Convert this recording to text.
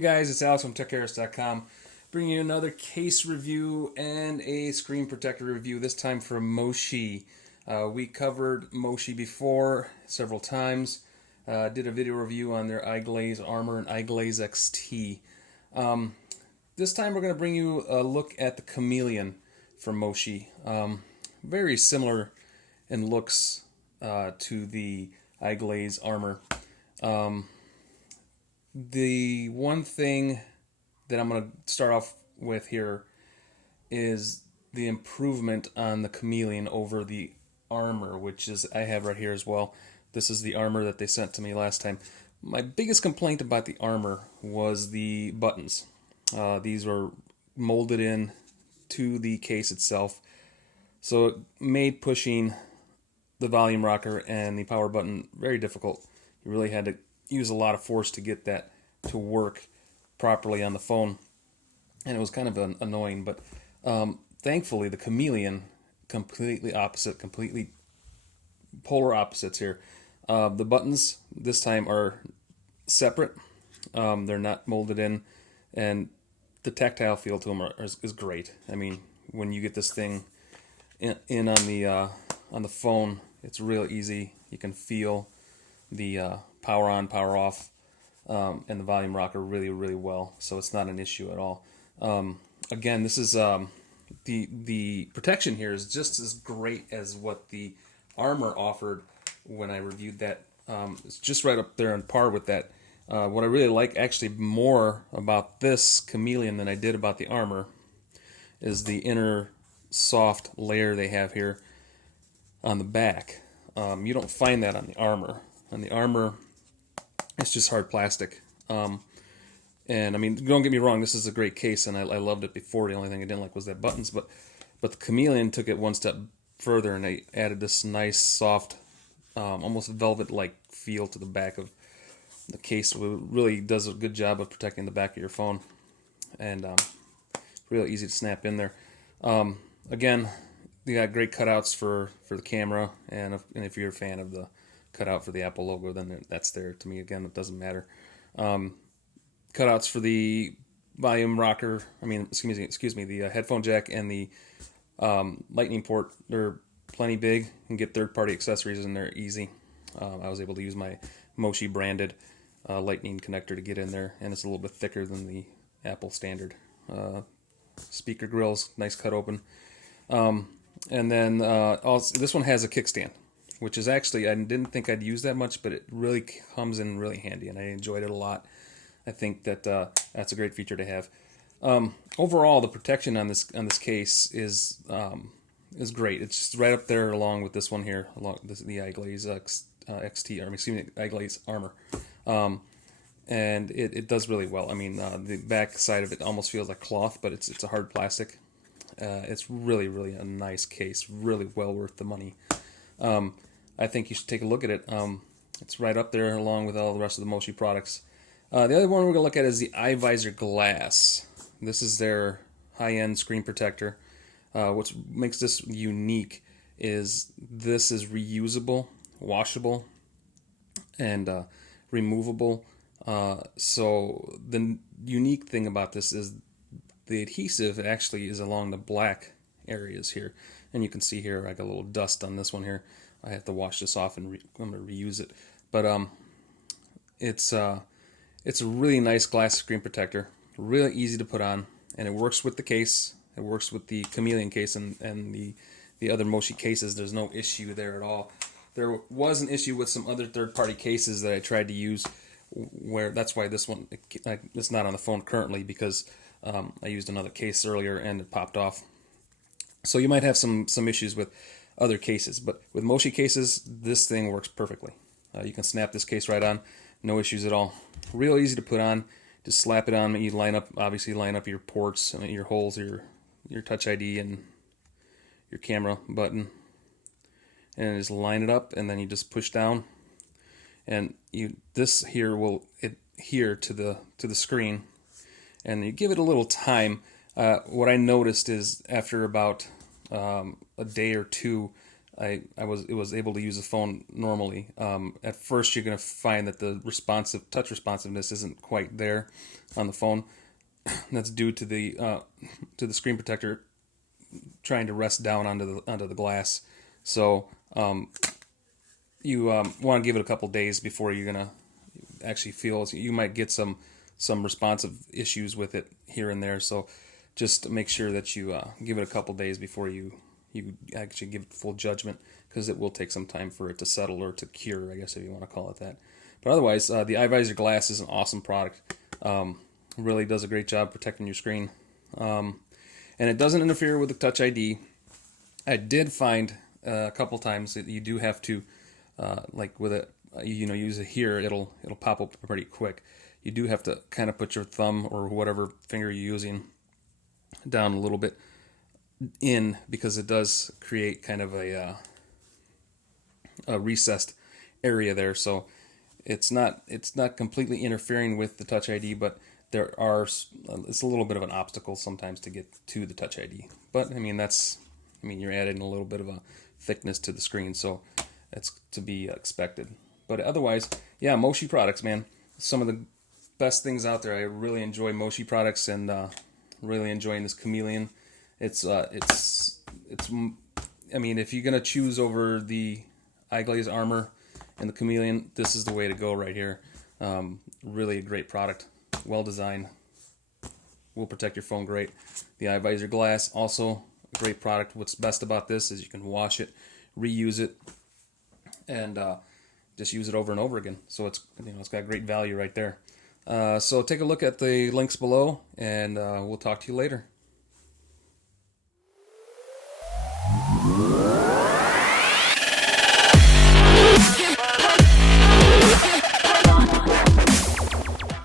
Hey guys, it's Alex from TechHarris.com, bringing you another case review and a screen protector review, this time for Moshi. We covered Moshi before several times, did a video review on their iArmour and iGlaze XT. This time we're going to bring you a look at the Chameleon from Moshi. Very similar in looks to the iArmour. The one thing that I'm going to start off with here is the improvement on the Chameleon over the Armour, which is I have right here as well. This is the Armour that they sent to me last time. My biggest complaint about the Armour was the buttons. These were molded in to the case itself, so it made pushing the volume rocker and the power button very difficult. You really had to use a lot of force to get that to work properly on the phone, and it was kind of annoying, but thankfully the Chameleon, completely opposite, completely polar opposites here. The buttons this time are separate. They're not molded in, and the tactile feel to them is great. I mean, when you get this thing in on the phone, it's real easy. You can feel the power on, power off, and the volume rocker really well, so it's not an issue at all. Again, this is the protection here is just as great as what the Armour offered when I reviewed that. It's just right up there on par with that. What I really like actually more about this Chameleon than I did about the Armour is the inner soft layer they have here on the back. You don't find that on the Armour. On the Armour, it's just hard plastic. And I mean, don't get me wrong, this is a great case, and I loved it before. The only thing I didn't like was that buttons, but the Chameleon took it one step further, and they added this nice, soft, almost velvet-like feel to the back of the case. It really does a good job of protecting the back of your phone, and real easy to snap in there. Again, you got great cutouts for the camera, and if you're a fan of the cutout for the Apple logo, then that's there. To me, again, it doesn't matter. Cutouts for the volume rocker, excuse me, the headphone jack and the lightning port, they're plenty big, and get third-party accessories in there easy. I was able to use my Moshi branded lightning connector to get in there, and it's a little bit thicker than the Apple standard. Speaker grills, nice cut open. And then also, this one has a kickstand, which is actually, I didn't think I'd use that much, but it really comes in really handy, and I enjoyed it a lot. I think that that's a great feature to have. Overall, the protection on this case is great. It's just right up there along with this one here, along the iGlaze XT, or excuse me, iGlaze Armour. And it does really well. I mean, the back side of it almost feels like cloth, but it's a hard plastic. It's really a nice case, really well worth the money. I think you should take a look at it. It's right up there along with all the rest of the Moshi products. The other one we're going to look at is the iVisor Glass. This is their high-end screen protector. What makes this unique is this is reusable, washable, and removable. So the unique thing about this is the adhesive actually is along the black areas here. And you can see here I got a little dust on this one here. I have to wash this off, and I'm going to reuse it. But it's a really nice glass screen protector, really easy to put on, and it works with the case. It works with the Chameleon case and the other Moshi cases. There's no issue there at all. There was an issue with some other third-party cases that I tried to use, where that's why this one it's not on the phone currently, because I used another case earlier and it popped off. So you might have some issues with other cases, but with Moshi cases, this thing works perfectly. You can snap this case right on, no issues at all. Real easy to put on. Just slap it on. You obviously line up your ports, your holes, your Touch ID and your camera button, and just line it up, and then you just push down, and this here will adhere to the screen, and you give it a little time. What I noticed is after about a day or two, it was able to use the phone normally. At first, you're going to find that the touch responsiveness isn't quite there on the phone. That's due to the screen protector trying to rest down onto the glass. So you want to give it a couple days before you're gonna actually feel. You might get some responsive issues with it here and there. So just make sure that you give it a couple days before you actually give it full judgment, because it will take some time for it to settle or to cure, I guess, if you want to call it that. But otherwise, the iVisor glass is an awesome product. Really does a great job protecting your screen. And it doesn't interfere with the Touch ID. I did find a couple times that you do have to, like with it, use it here, it'll pop up pretty quick. You do have to kind of put your thumb or whatever finger you're using down a little bit in, because it does create kind of a recessed area there. So it's not completely interfering with the Touch ID, but it's a little bit of an obstacle sometimes to get to the Touch ID. But you're adding a little bit of a thickness to the screen, so that's to be expected. But otherwise, yeah, Moshi products, man, some of the best things out there. I really enjoy Moshi products, and really enjoying this Chameleon. It's if you're gonna choose over the iArmour and the Chameleon, this is the way to go right here. Really a great product, well designed, will protect your phone great. The iVisor glass, also a great product. What's best about this is you can wash it, reuse it, and just use it over and over again. So it's got great value right there. So take a look at the links below, and we'll talk to you later.